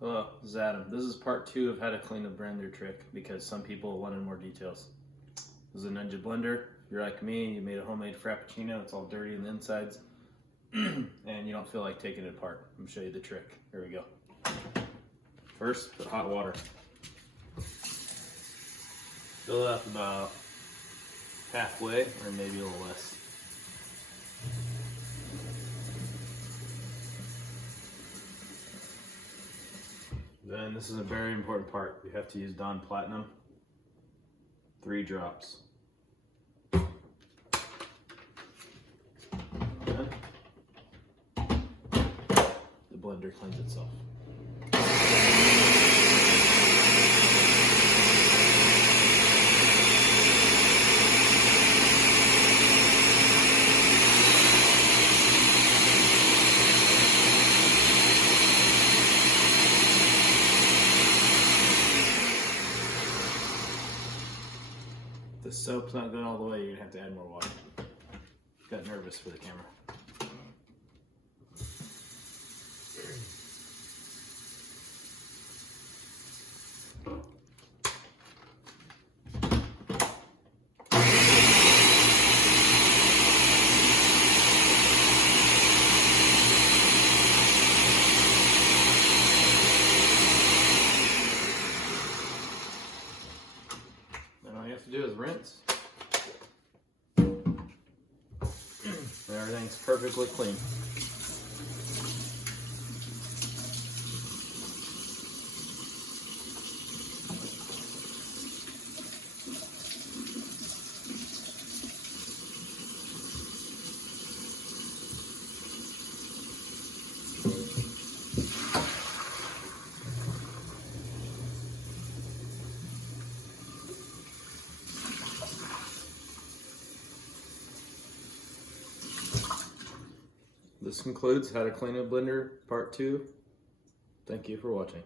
Hello, this is Adam. This is part 2 of how to clean a blender trick because some people wanted more details. This is a Ninja blender. If you're like me, you made a homemade Frappuccino, it's all dirty on the insides, and you don't feel like taking it apart. I'm gonna show you the trick. Here we go. First, put hot water. Fill it up about halfway, or maybe a little less. Then this is a very important part. You have to use Dawn Platinum. 3 drops. Then the blender cleans itself. The soap's not going all the way, you're gonna have to add more water. Got nervous for the camera. All you have to do is rinse. And everything's perfectly clean. This concludes How to Clean a Blender Part 2. Thank you for watching.